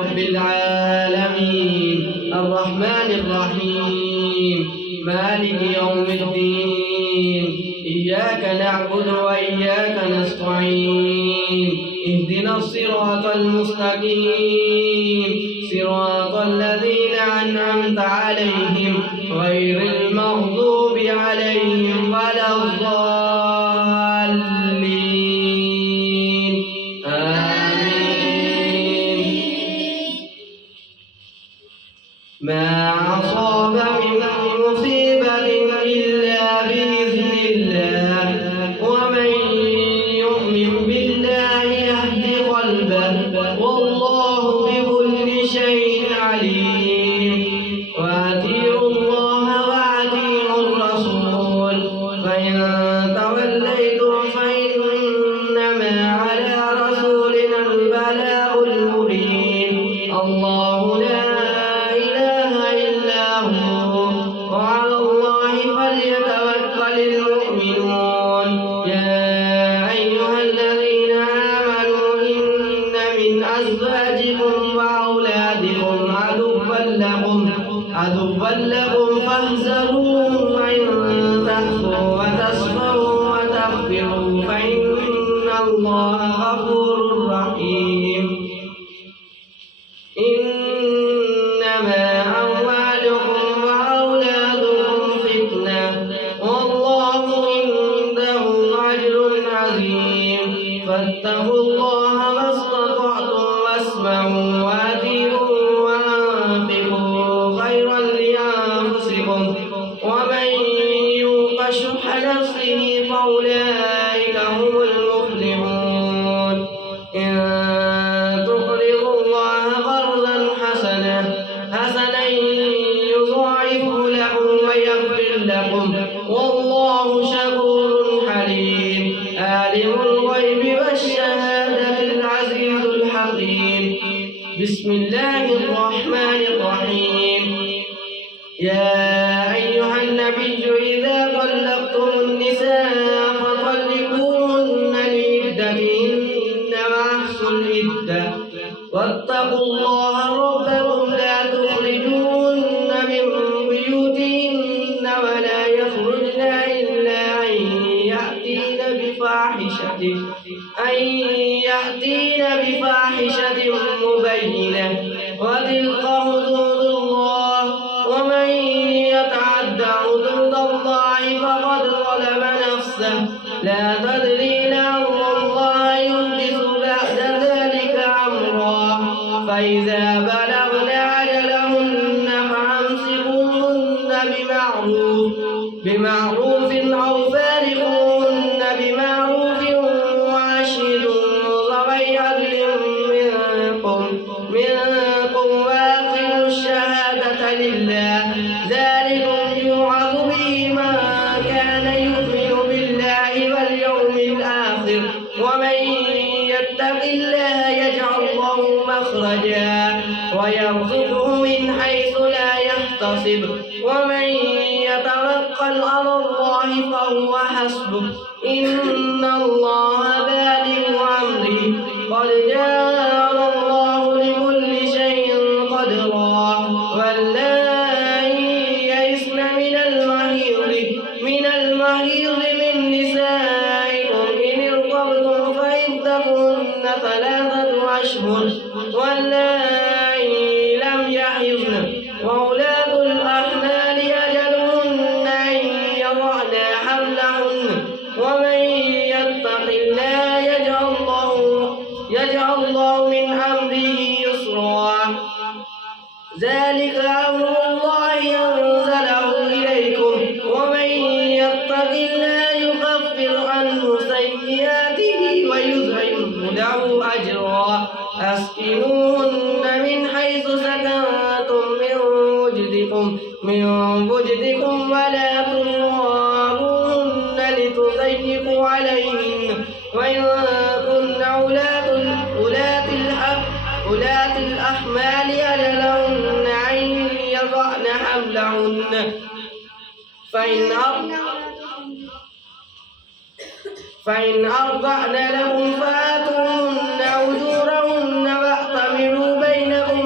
رب العالمين الرحمن الرحيم مالك يوم الدين إياك نعبد وإياك نستعين اهدنا الصراط المستقيم صراط الذين أنعمت عليهم غير المغضوب عليهم ولا الضالين آمين. ما أصاب من مصيبة إلا بإذن الله ومن يؤمن بالله يهد قلبه والله بكل شيء عليم. وأطيعوا الله وأطيعوا الرسول فإن توليتم فإنما على رسولنا البلاغ المبين. الله لا إله إلا هو وعلى الله فليتوكل المؤمنون. يا أيها الذين آمنوا إن من أزواجكم وأولادكم عدوا لكم فاحذروهم وإن تخفوا وتصبروا وتغفروا فإن الله غفور رحيم. إنما أموالكم وأولادكم فتنة والله عنده أجر عظيم. فاتقوا الله ما استطعتم واسمعوا وأطيعوا وأنفقوا خيرا لأنفسكم ومن يوق شح نفسه فأولئك هم المفلحون. إن تقرضوا الله قرضا حسنا يضاعفه لكم ويغفر لكم والله شكور حليم. عالم الغيب والشهادة العزيز الحكيم. بسم الله الرحمن الرحيم. يا أيها النبي إذا طلقتم النساء فطلقوهن لعدتهن وأحصوا العدة واتقوا الله ربكم لا تخرجوهن من بيوتهن ولا يخرجن إلا أن يأتين بفاحشة مبينة وتلك حدود الله ومن يتعد حدود الله فقد ظلم نفسه. لا تدري لعل الله يحدث بعد ذلك أمرا. فإذا بلغن أجلهن فأمسكوهن بمعروف أو فارقوهن بمعروف وأشهدوا ذوي عدل منكم وأقيموا الشهادة لله. ذلكم يوعظ به من كان يؤمن بالله واليوم الآخر ومن يتق الله يجعل له مخرجا ويرزقه من حيث لا يحتسب ومن يتوكل على الله فهو حسبه. إن الله بالغ أمره قد جعل الله لكل شيء قدرا. واللائي يئسن من المحيض من نسائكم إن ارتبتم فعدتهن 3 أشهر واللائي لم يحضن وأولاة الأحمال أجلهن أن يضعن حملهن ومن يتق الله يجعل الله من أمره يسرا. ذلك أمر الله أنزله إليكم ومن يتق الله يكفر عنه سيئاته ويعظم له أجرا. أسكنوهن من حيث سكنتم من وجدكم ولا تضاروهن لتضيقوا عليهن وإن كن أولات الأحمال أجلهن أن يضعن حملهن فإن أرضعن لكم فآتوهن أجورهن واعتمروا بينكم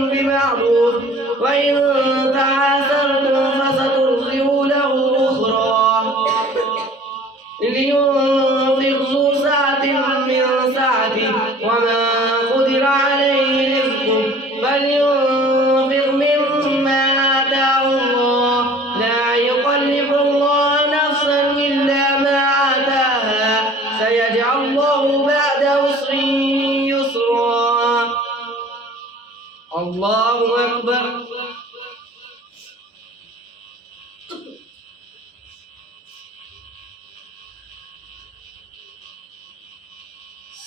وإن تعاسرتم فسترضع له أخرى لينفق ذو سعة من سعته ومن قدر عليه رزقه فلينفق مما آتاه الله لا يكلف الله نفسا إلا ما آتاها سيجعل الله بعد عسر يسرا. الله أكبر.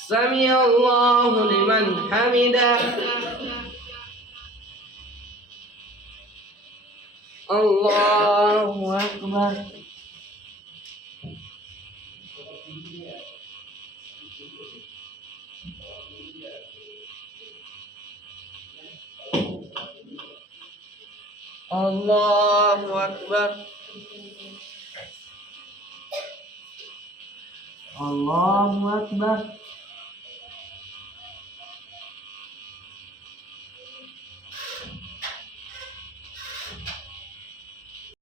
سمع الله لمن حمده. الله أكبر. الله أكبر. الله أكبر.